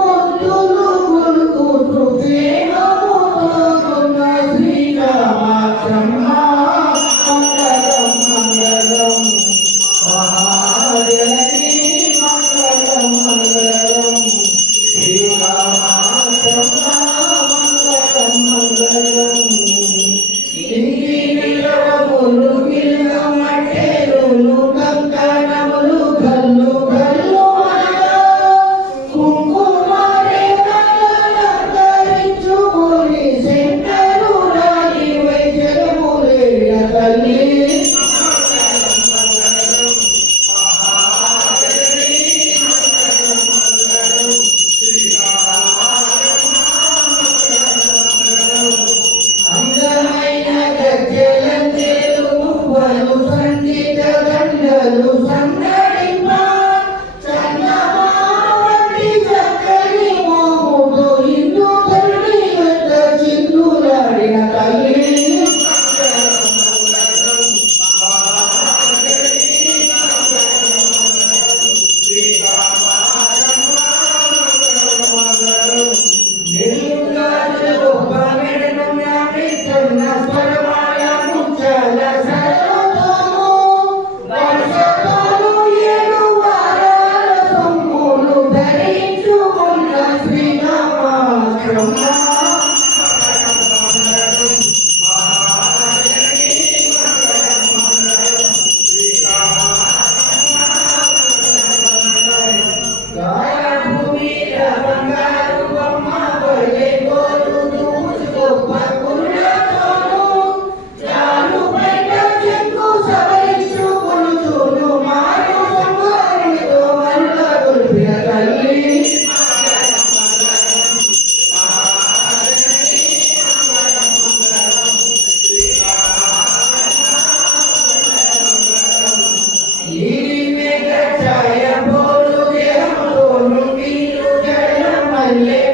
বন্ধু Santa. Dale.